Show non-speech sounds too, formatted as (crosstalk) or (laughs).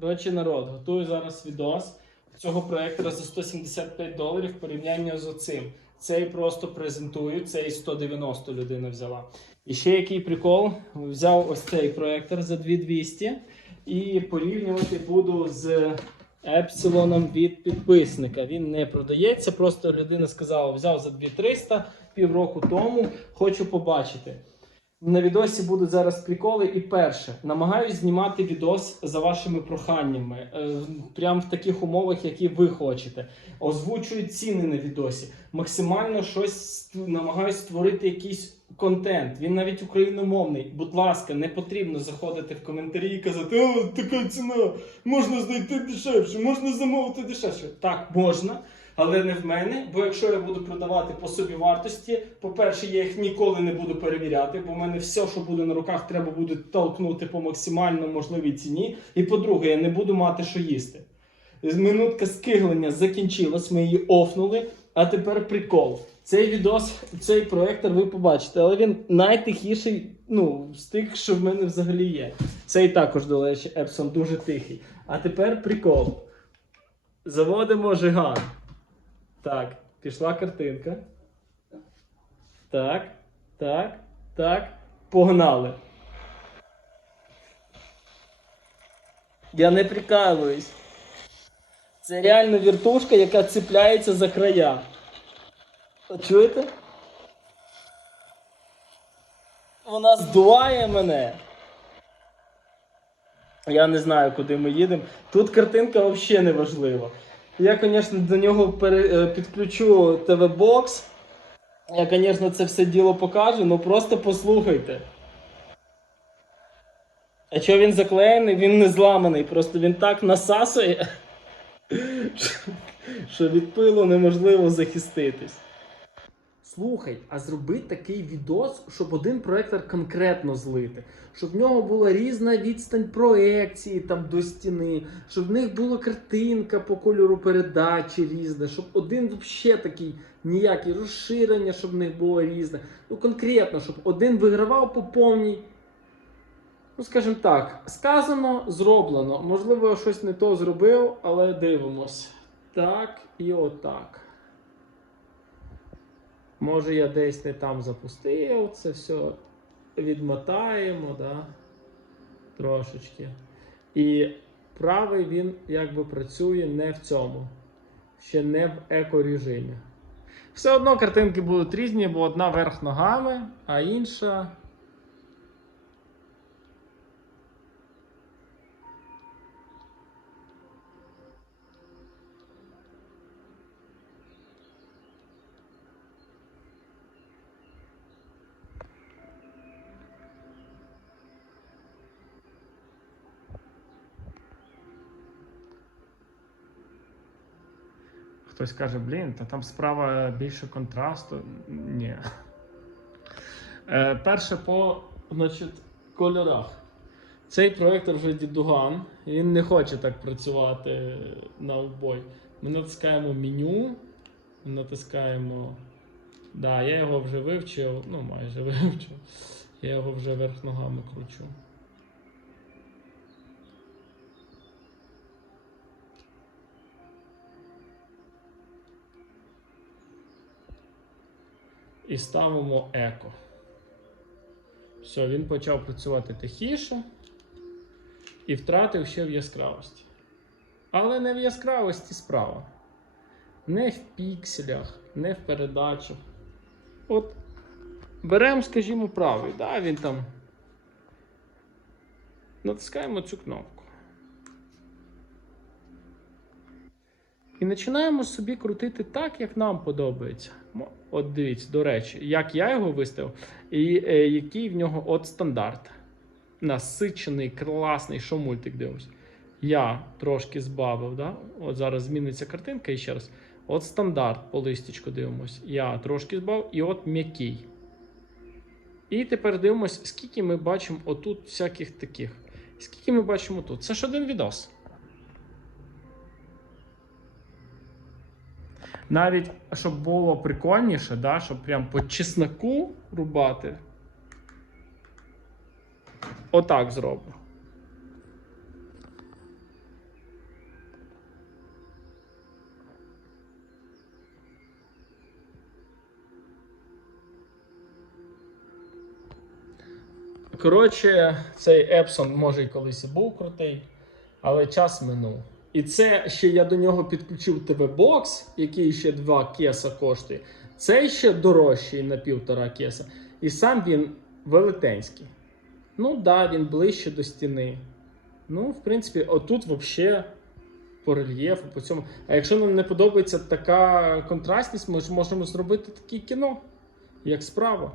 Коротше, народ, готую зараз відос цього проектора за 175 доларів в порівнянні з оцим. Цей просто презентую, цей 190 людина взяла. І ще який прикол, взяв ось цей проектор за 2200 і порівнювати буду з епсилоном від підписника. Він не продається, просто людина сказала, взяв за 2300 півроку тому, хочу побачити. На відосі будуть зараз приколи. І перше, намагаюсь знімати відос за вашими проханнями, е, прямо в таких умовах, які ви хочете. Озвучую ціни на відосі. Максимально щось намагаюсь створити якийсь контент. Він навіть україномовний. Будь ласка, не потрібно заходити в коментарі і казати, о, така ціна, можна знайти дешевше, можна замовити дешевше. Так, можна. Але не в мене, бо якщо я буду продавати по собі вартості, по-перше, я їх ніколи не буду перевіряти, бо в мене все, що буде на руках, треба буде толкнути по максимально можливій ціні. І по-друге, я не буду мати що їсти. Минутка скиглення закінчилась, ми її офнули. А тепер прикол. Цей відос, цей проектор ви побачите, але він найтихіший, ну, з тих, що в мене взагалі є. Цей також, до речі, Epson дуже тихий. А тепер прикол. Заводимо жиган. Так, пішла картинка. Так, так, так. Погнали. Я не прикалуюсь. Це реально віртушка, яка цепляється за края. Чуєте? Вона здуває мене. Я не знаю, куди ми їдемо. Тут картинка взагалі не важлива. Я, звісно, до нього е, підключу ТВ-бокс. Я, звісно, це все діло покажу, але просто послухайте. А що він заклеєний, він не зламаний, просто він так насасує, (laughs) що від пилу неможливо захиститись. Слухай, а зроби такий відос, щоб один проектор конкретно злити, щоб в нього була різна відстань проекції там до стіни, щоб в них була картинка по кольору передачі різна, щоб один взагалі такий ніякий розширення, щоб в них було різне. Ну конкретно, щоб один вигравав по повній. Ну, скажімо так, сказано, зроблено. Можливо, щось не то зробив, але дивимось. Так і отак. Може, я десь не там запустив, це все відмотаємо, да? трошечки. І правий він якби працює не в цьому, ще не в еко-режимі. Все одно картинки будуть різні, бо одна верх ногами, а інша. Хтось каже, блін, та там справа більше контрасту. Ні. Е, перше по значить, кольорах. Цей проектор вже дідуган, він не хоче так працювати на обой. Ми натискаємо меню, натискаємо. Да, я його вже вивчив, ну майже (laughs) вивчив. Я його вже верх ногами кручу. І ставимо еко. Все, він почав працювати тихіше і втратив ще в яскравості. Але не в яскравості справа. Не в пікселях, не в передачах. От беремо, скажімо, правий, да, він там. Натискаємо цю кнопку. І починаємо собі крутити так, як нам подобається. От дивіться, до речі, як я його виставив, і е, який в нього от стандарт. Насичений, класний, що мультик дивимось. Я трошки збавив, да? от зараз зміниться картинка і ще раз. От стандарт по листічку дивимось. Я трошки збавив, і от м'який. І тепер дивимось, скільки ми бачимо отут всяких таких. Скільки ми бачимо тут. Це ж один відос. Навіть щоб було прикольніше, да, щоб прям по чесноку рубати. Отак зроблю. Коротше, цей Епсон може і колись і був крутий, але час минув. І це ще я до нього підключив ТВ-бокс, який ще 2 кеса коштує. Цей ще дорожчий на півтора кеса. І сам він велетенський. Ну так, да, він ближче до стіни. Ну, в принципі, отут взагалі по рельєфу, по цьому. А якщо нам не подобається така контрастність, ми ж можемо зробити таке кіно, як справа.